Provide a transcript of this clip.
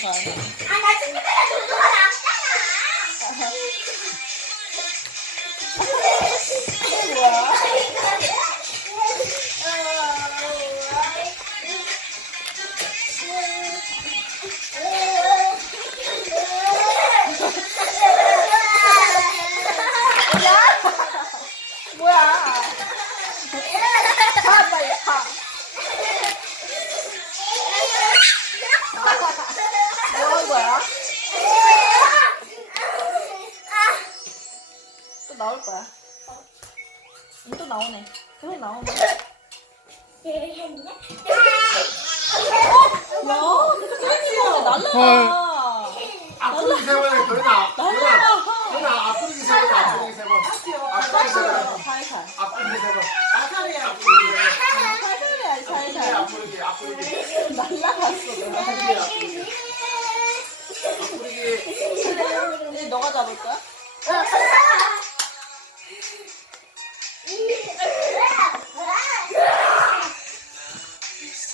가야 돼. 아나 진짜 도도가 나왔잖아. 뭐야? 뭐야? 가 빨리 가. 거야. 또 나올 거야. 음, 또 나오네. 계속 나오네. 날라갔어. 이제 너가 잡을 거야?